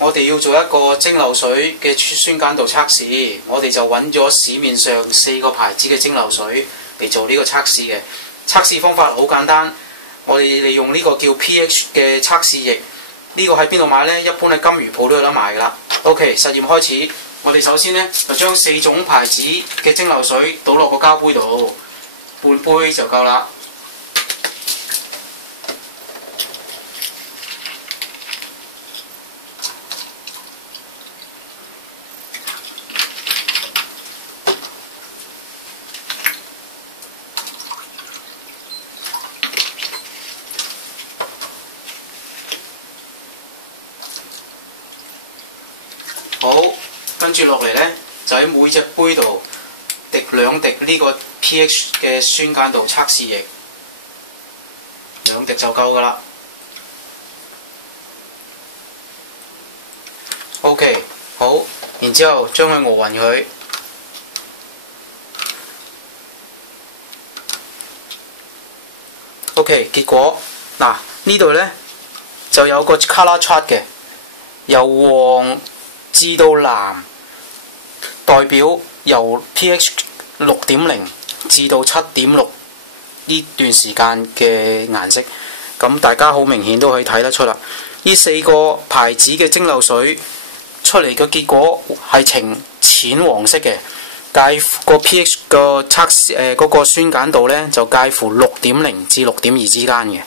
我哋要做一個蒸餾水嘅酸鹼度測試，我哋就揾咗市面上4個牌子嘅蒸餾水嚟做呢個測試嘅。測試方法好簡單，我哋利用呢個叫 pH 嘅測試液。呢個喺邊度買呢？一般喺金魚鋪都有得賣㗎啦。OK， 實驗開始。我哋首先呢，就將4種牌子嘅蒸餾水倒落個膠杯度，半杯就夠啦。好，跟住落嚟呢，就喺每隻杯度滴2滴呢個 pH 嘅酸鹼度測試液，2滴就夠㗎啦。OK， 好，然之後將佢熬勻佢。OK， 結果嗱呢度呢，就有個 colour chart 嘅，由黃至到藍，代表由 pH 6.0至到7.6呢段時間嘅顏色，咁大家好明顯都可以睇得出啦。呢4個牌子嘅蒸餾水出嚟嘅結果係呈淺黃色嘅，介乎個 pH 個測試嗰個酸鹼度呢，就介乎6.0至6.2之間嘅。